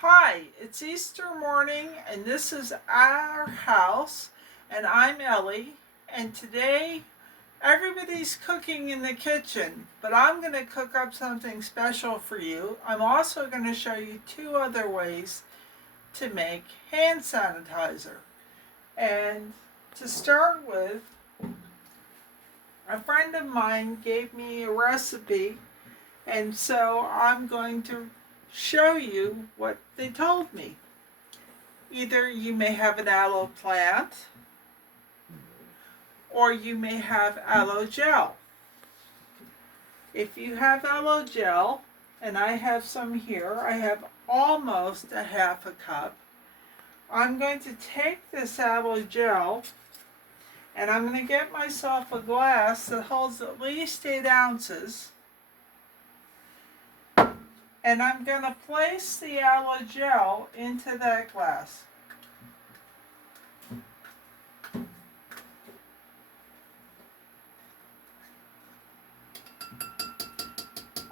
Hi, it's Easter morning and this is our house and I'm Ellie, and today everybody's cooking in the kitchen, but I'm going to cook up something special for you. I'm also going to show you two other ways to make hand sanitizer. And to start with, a friend of mine gave me a recipe, and so I'm going to show you what they told me. Either you may have an aloe plant or you may have aloe gel. If you have aloe gel, and I have some here, I have almost a half a cup. I'm going to take this aloe gel and I'm going to get myself a glass that holds at least 8 ounces. And I'm going to place the aloe gel into that glass.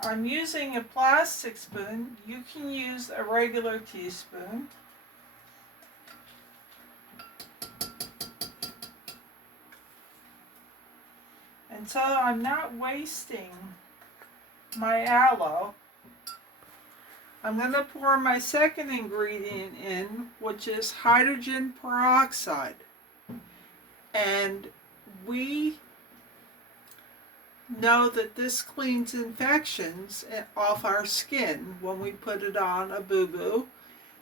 I'm using a plastic spoon. You can use a regular teaspoon. And so I'm not wasting my aloe. I'm going to pour my second ingredient in, which is hydrogen peroxide. And we know that this cleans infections off our skin when we put it on a boo-boo.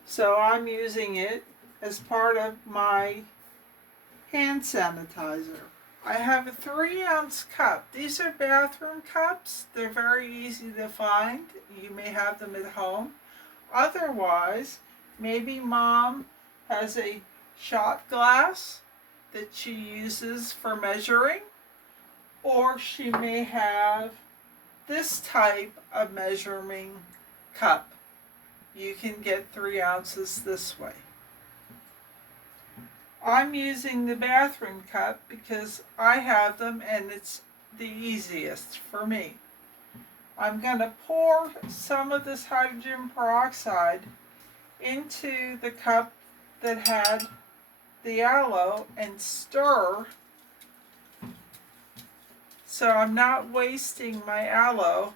So I'm using it as part of my hand sanitizer. I have a 3-ounce cup. These are bathroom cups. They're very easy to find. You may have them at home. Otherwise, maybe mom has a shot glass that she uses for measuring, or she may have this type of measuring cup. You can get 3 ounces this way. I'm using the bathroom cup because I have them and it's the easiest for me. I'm going to pour some of this hydrogen peroxide into the cup that had the aloe and stir, so I'm not wasting my aloe.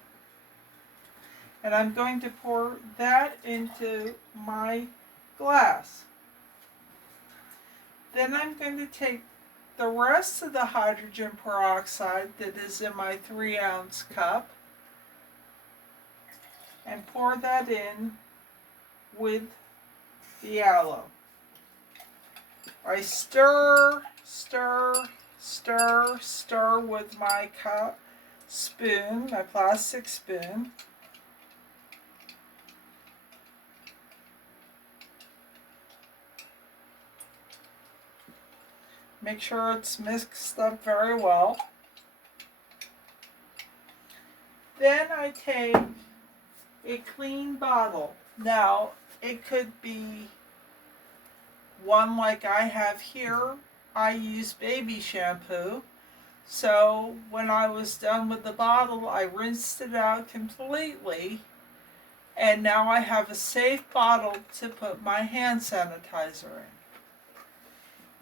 And I'm going to pour that into my glass. Then I'm going to take the rest of the hydrogen peroxide that is in my 3-ounce cup and pour that in with the aloe. I stir, stir, stir, stir with my spoon, my plastic spoon. Make sure it's mixed up very well. Then I take a clean bottle. Now, it could be one like I have here. I use baby shampoo. So when I was done with the bottle, I rinsed it out completely. And now I have a safe bottle to put my hand sanitizer in.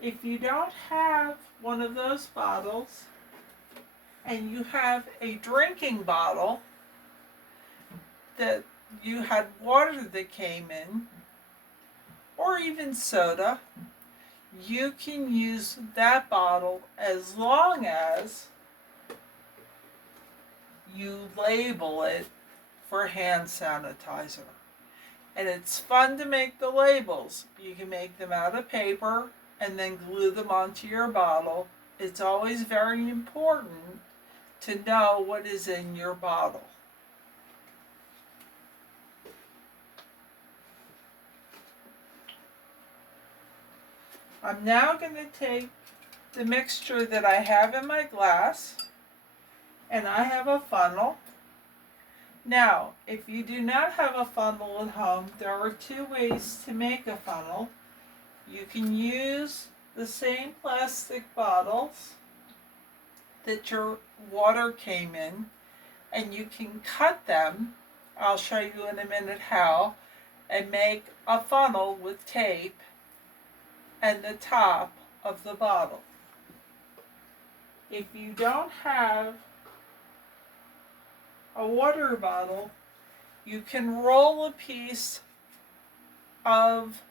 If you don't have one of those bottles and you have a drinking bottle that you had water that came in, or even soda, you can use that bottle as long as you label it for hand sanitizer. And it's fun to make the labels. You can make them out of paper and then glue them onto your bottle. It's always very important to know what is in your bottle. I'm now going to take the mixture that I have in my glass, and I have a funnel. Now, if you do not have a funnel at home, there are 2 ways to make a funnel. You can use the same plastic bottles that your water came in, and you can cut them. I'll show you in a minute how. and make a funnel with tape and the top of the bottle. If you don't have a water bottle, you can roll a piece of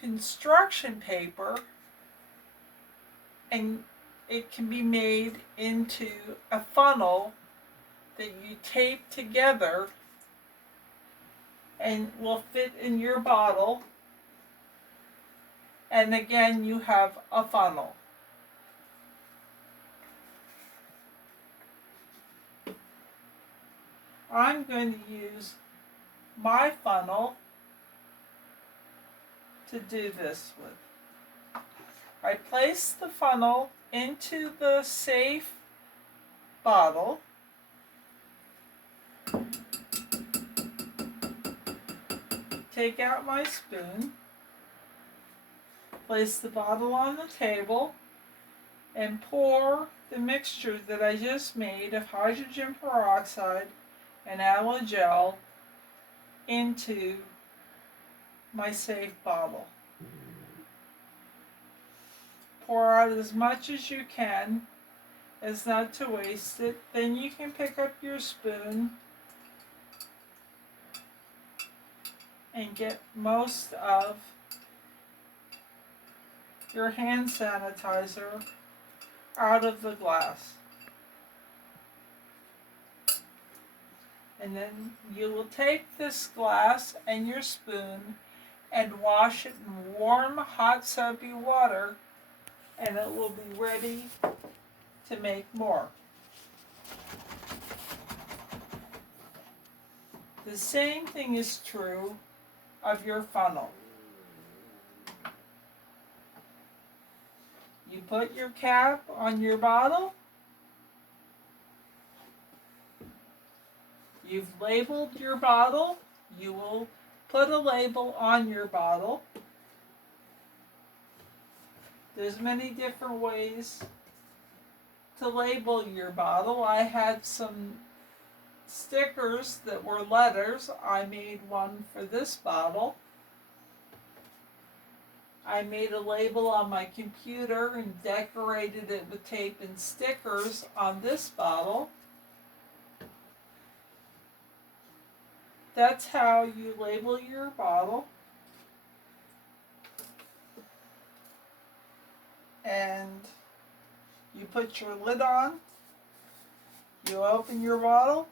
construction paper and it can be made into a funnel that you tape together and will fit in your bottle. And again, you have a funnel. I'm going to use my funnel to do this with. I place the funnel into the safe bottle. Take out my spoon. Place the bottle on the table and pour the mixture that I just made of hydrogen peroxide and aloe gel into my safe bottle. Pour out as much as you can as not to waste it. Then you can pick up your spoon and get most of your hand sanitizer out of the glass. And then you will take this glass and your spoon and wash it in warm, hot, soapy water, and it will be ready to make more. The same thing is true of your funnel. You put your cap on your bottle. You've labeled your bottle. You will put a label on your bottle. There's many different ways to label your bottle. I had some stickers that were letters. I made one for this bottle. I made a label on my computer and decorated it with tape and stickers on this bottle. That's how you label your bottle. And you put your lid on, you open your bottle,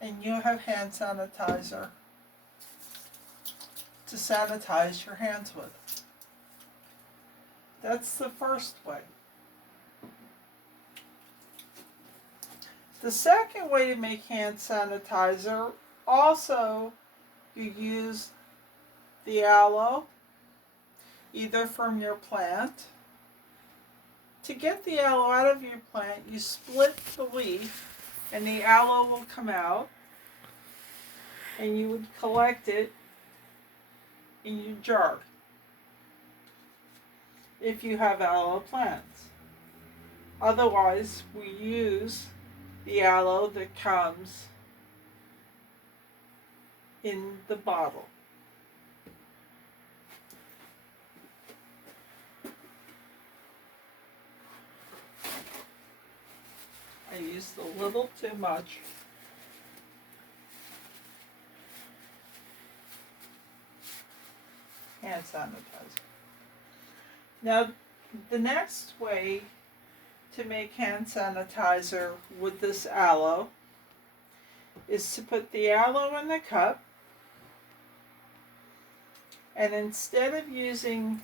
and you have hand sanitizer to sanitize your hands with. That's the first way. The second way to make hand sanitizer, also you use the aloe, either from your plant. To get the aloe out of your plant, you split the leaf and the aloe will come out, and you would collect it in your jar if you have aloe plants. Otherwise, we use the aloe that comes in the bottle. I used a little too much. Hand sanitizer. Now, the next way to make hand sanitizer with this aloe is to put the aloe in the cup, and instead of using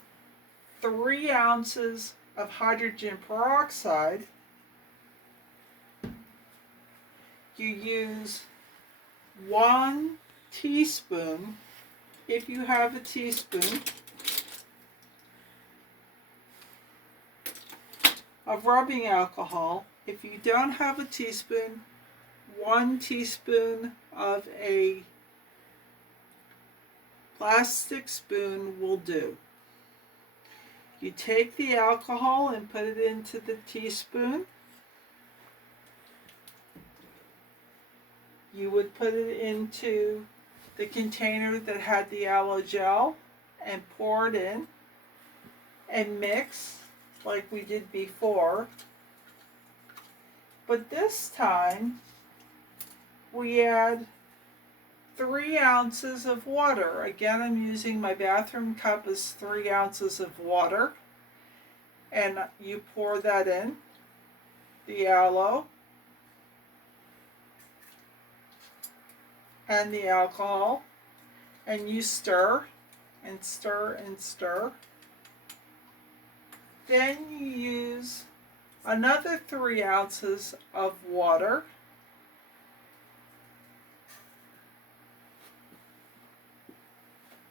3 ounces of hydrogen peroxide, you use 1 teaspoon, if you have a teaspoon, of rubbing alcohol. If you don't have a teaspoon, 1 teaspoon of a plastic spoon will do. You take the alcohol and put it into the teaspoon. You would put it into the container that had the aloe gel and pour it in and mix like we did before. But this time we add 3 ounces of water. Again, I'm using my bathroom cup as 3 ounces of water. And you pour that in, the aloe and the alcohol, and you stir and stir and stir. Then you use another 3 ounces of water.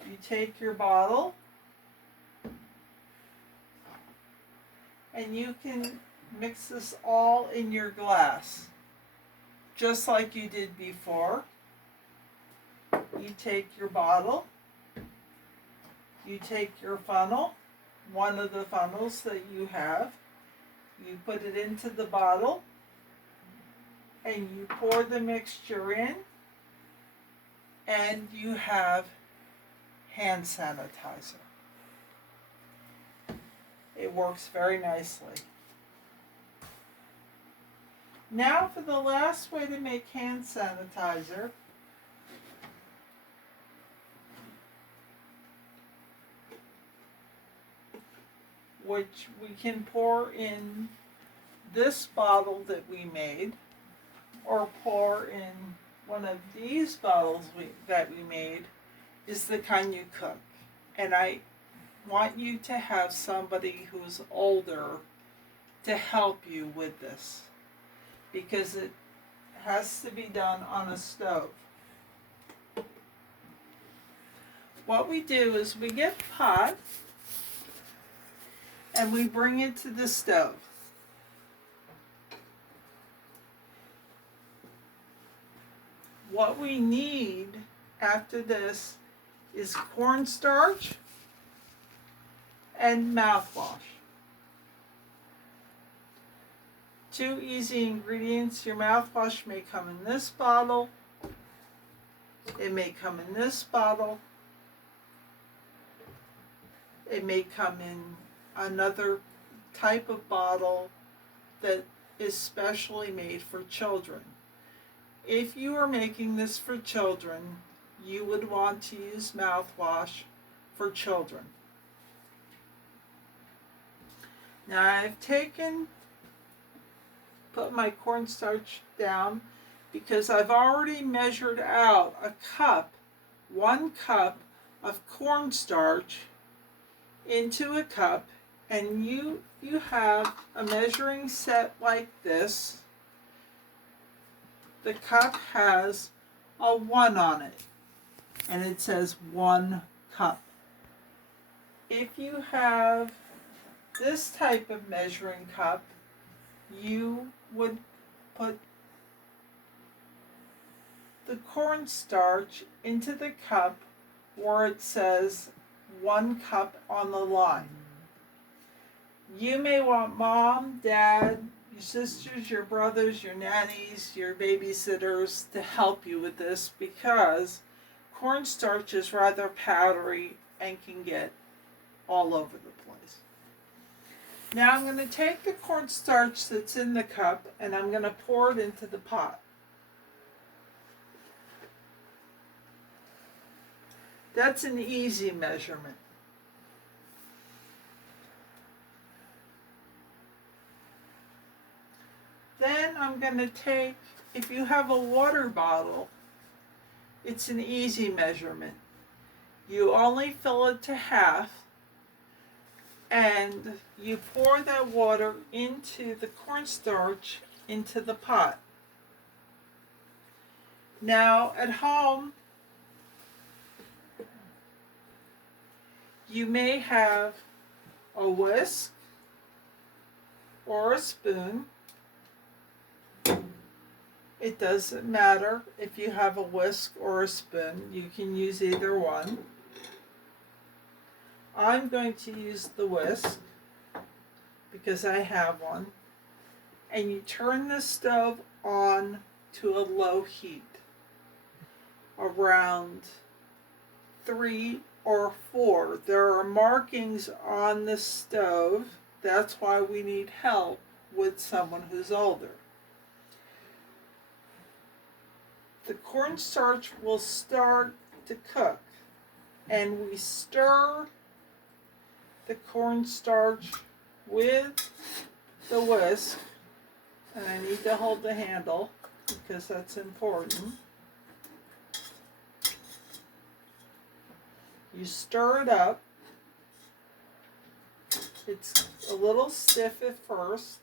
You take your bottle and you can mix this all in your glass, just like you did before. You take your bottle, you take your funnel, one of the funnels that you have, you put it into the bottle, and you pour the mixture in, and you have hand sanitizer. It works very nicely. Now for the last way to make hand sanitizer. Which we can pour in this bottle that we made, or pour in one of these bottles that we made, is the kind you cook. And I want you to have somebody who's older to help you with this, because it has to be done on a stove. What we do is we get the pot and we bring it to the stove. What we need after this is cornstarch and mouthwash. 2 easy ingredients. Your mouthwash may come in this bottle. It may come in this bottle. It may come in another type of bottle that is specially made for children. If you are making this for children, you would want to use mouthwash for children. Now I've put my cornstarch down because I've already measured out a cup, 1 cup of cornstarch into a cup, and you have a measuring set like this. The cup has a 1 on it, and it says 1 cup. If you have this type of measuring cup, you would put the cornstarch into the cup where it says 1 cup on the line. You may want mom, dad, your sisters, your brothers, your nannies, your babysitters to help you with this, because cornstarch is rather powdery and can get all over the place. Now I'm going to take the cornstarch that's in the cup and I'm going to pour it into the pot. That's an easy measurement. Then I'm going to take, if you have a water bottle, it's an easy measurement. You only fill it to half, and you pour that water into the cornstarch into the pot. Now at home, you may have a whisk or a spoon. It doesn't matter if you have a whisk or a spoon. You can use either one. I'm going to use the whisk because I have one. And you turn the stove on to a low heat. around 3 or 4. There are markings on the stove. That's why we need help with someone who's older. The cornstarch will start to cook, and we stir the cornstarch with the whisk, and I need to hold the handle because that's important. You stir it up. It's a little stiff at first.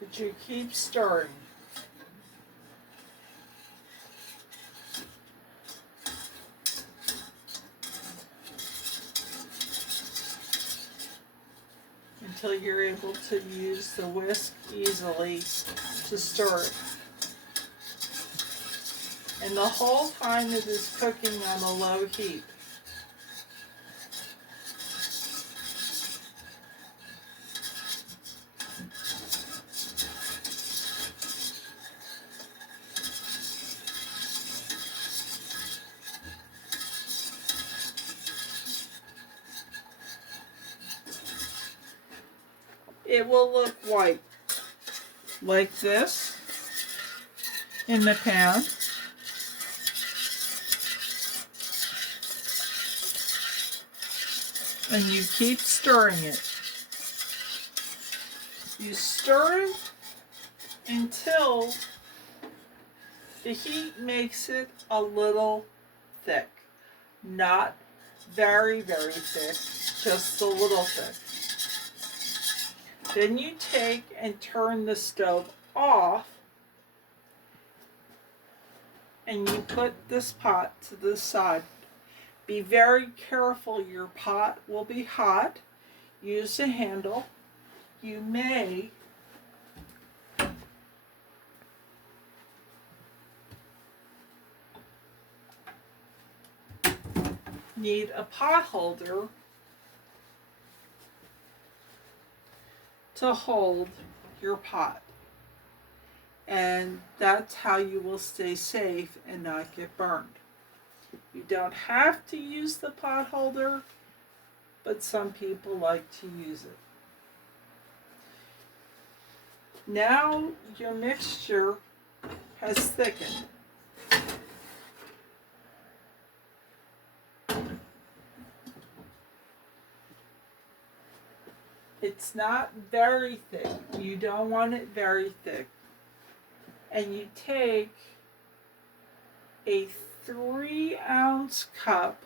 But you keep stirring. Until you're able to use the whisk easily to stir it. And the whole time it is cooking on a low heat. It will look white like this in the pan. And you keep stirring it. You stir it until the heat makes it a little thick. Not very, very thick, just a little thick. Then you take and turn the stove off, and you put this pot to the side. Be very careful, your pot will be hot. Use a handle. You may need a pot holder to hold your pot. And that's how you will stay safe and not get burned. You don't have to use the pot holder, but some people like to use it. Now your mixture has thickened. It's not very thick. You don't want it very thick. And you take a 3-ounce cup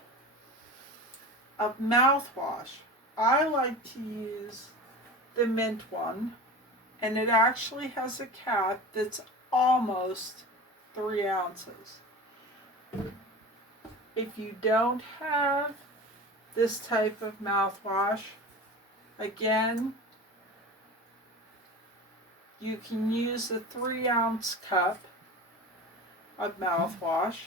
of mouthwash. I like to use the mint one, and it actually has a cap that's almost 3 ounces. If you don't have this type of mouthwash, again, you can use a 3-ounce cup of mouthwash.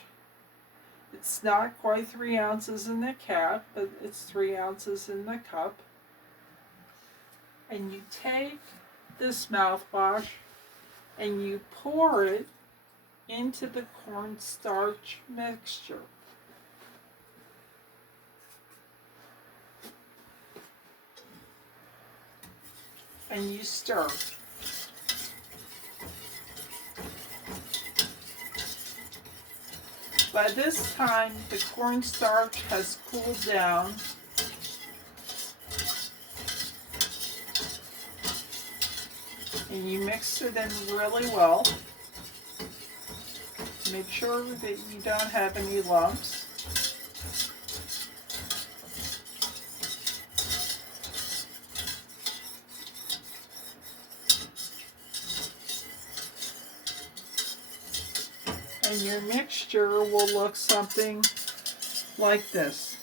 It's not quite 3 ounces in the cap, but it's 3 ounces in the cup. And you take this mouthwash and you pour it into the cornstarch mixture. And you stir. By this time, the cornstarch has cooled down. And you mix it in really well. Make sure that you don't have any lumps. And your mixture will look something like this.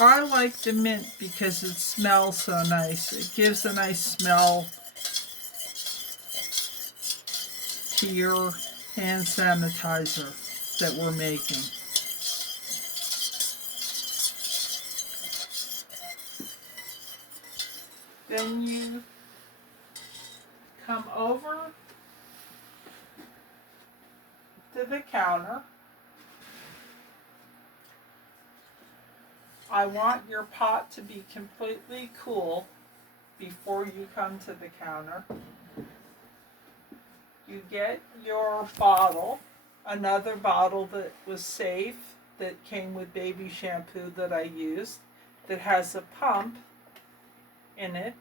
I like the mint because it smells so nice. It gives a nice smell to your hand sanitizer that we're making. Then you come over to the counter. I want your pot to be completely cool before you come to the counter. You get your bottle, another bottle that was safe, that came with baby shampoo that I used, that has a pump in it.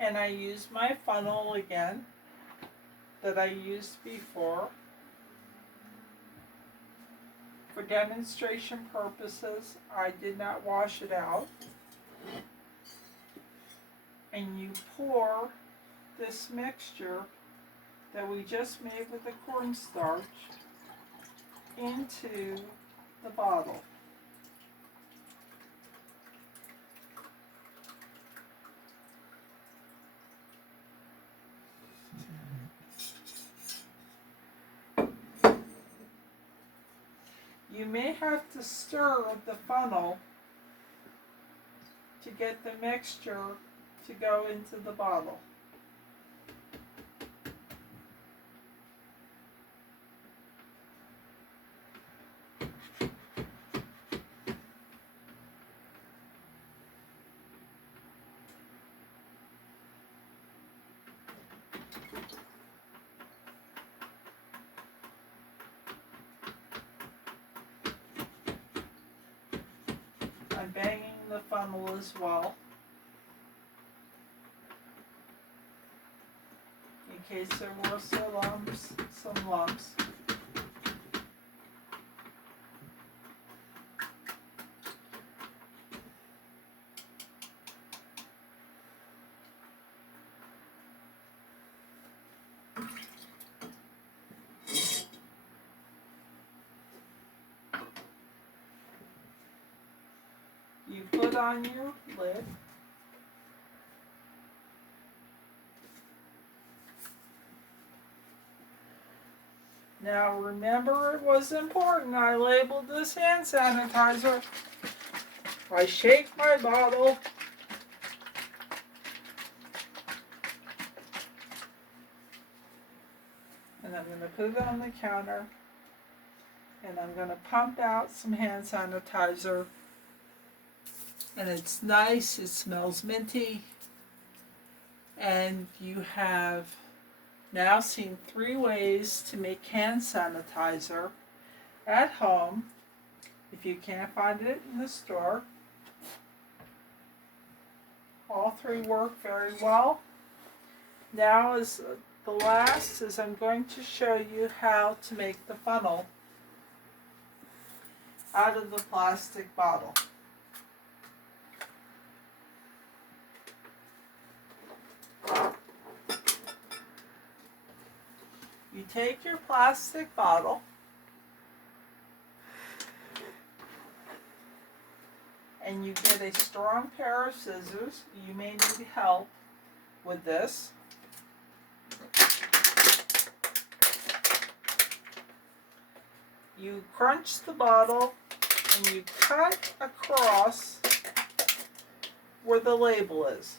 And I use my funnel again that I used before. For demonstration purposes, I did not wash it out. And you pour this mixture that we just made with the cornstarch into the bottle. You may have to stir the funnel to get the mixture to go into the bottle. I'm banging the funnel as well, in case there were some lumps. You put on your lid. Now remember, it was important, I labeled this hand sanitizer. I shake my bottle. And I'm going to put it on the counter. And I'm going to pump out some hand sanitizer. And it's nice, it smells minty. And you have now seen 3 ways to make hand sanitizer at home if you can't find it in the store. All 3 work very well. Now is the last is I'm going to show you how to make the funnel out of the plastic bottle. You take your plastic bottle and you get a strong pair of scissors. You may need help with this. You crunch the bottle and you cut across where the label is.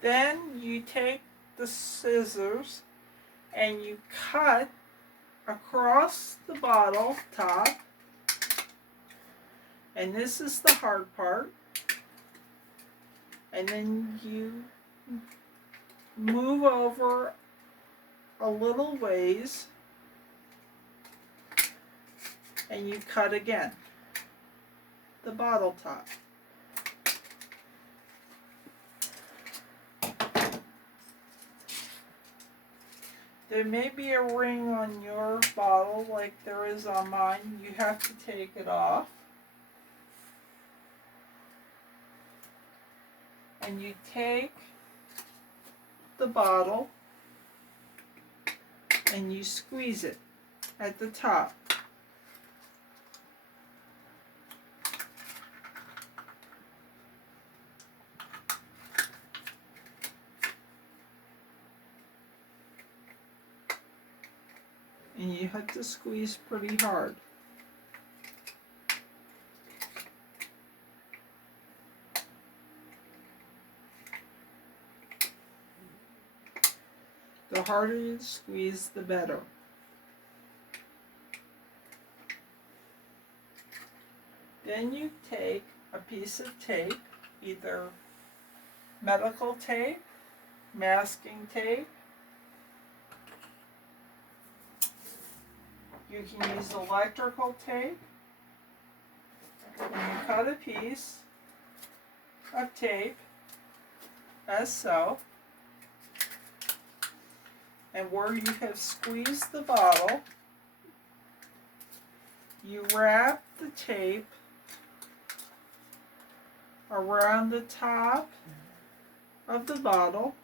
Then you take the scissors and you cut across the bottle top. And this is the hard part. And then you move over a little ways and you cut again the bottle top. There may be a ring on your bottle like there is on mine. You have to take it off. And you take the bottle and you squeeze it at the top. And you have to squeeze pretty hard. The harder you squeeze, the better. Then you take a piece of tape, either medical tape, masking tape. You can use electrical tape. And you cut a piece of tape, as so. And where you have squeezed the bottle, you wrap the tape around the top of the bottle.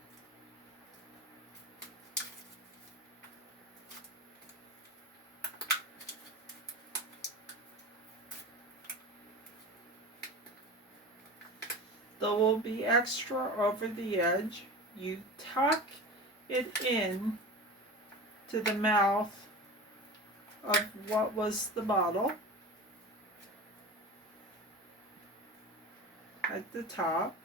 There will be extra over the edge. You tuck it in to the mouth of what was the bottle at the top.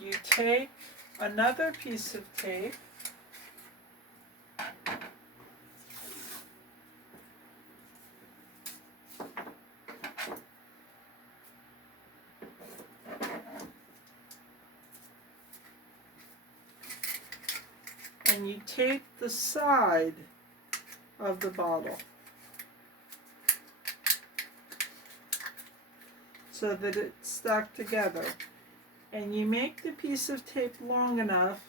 You take another piece of tape and you tape the side of the bottle so that it's stuck together. And you make the piece of tape long enough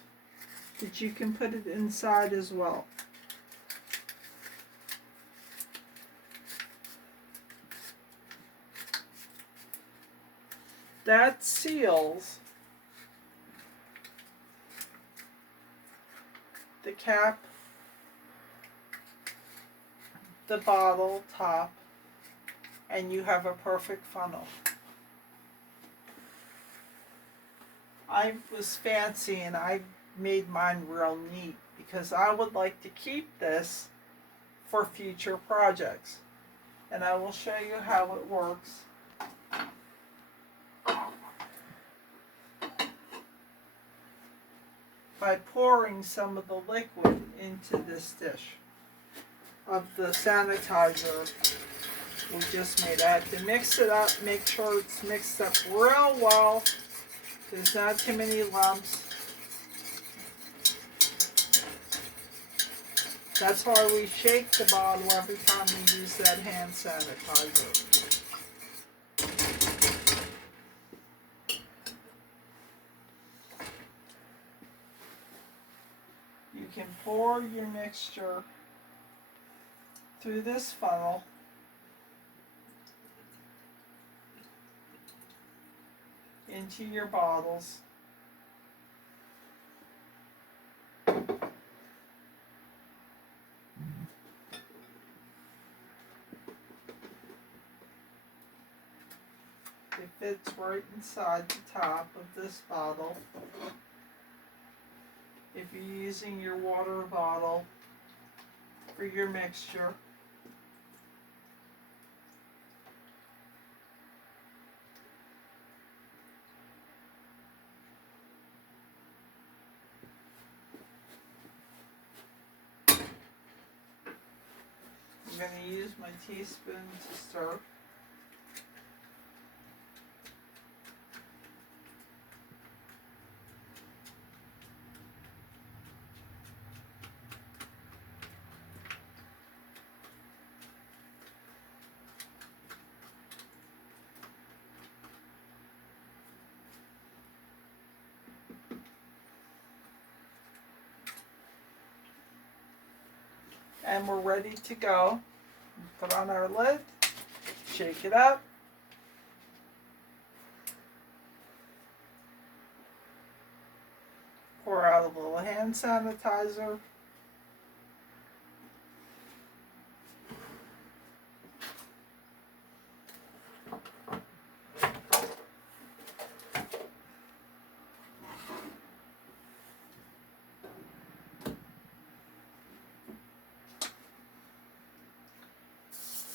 that you can put it inside as well. That seals the cap, the bottle top, and you have a perfect funnel. I was fancy and I made mine real neat because I would like to keep this for future projects. And I will show you how it works. By pouring some of the liquid into this dish of the sanitizer we just made. I have to mix it up, make sure it's mixed up real well. There's not too many lumps. That's why we shake the bottle every time we use that hand sanitizer. You can pour your mixture through this funnel into your bottles. It fits right inside the top of this bottle. If you're using your water bottle for your mixture, I'm going to use my teaspoon to stir. and we're ready to go. Put on our lid, shake it up. Pour out a little hand sanitizer.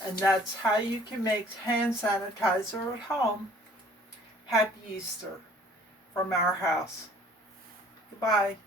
And that's how you can make hand sanitizer at home. Happy Easter from our house. Goodbye.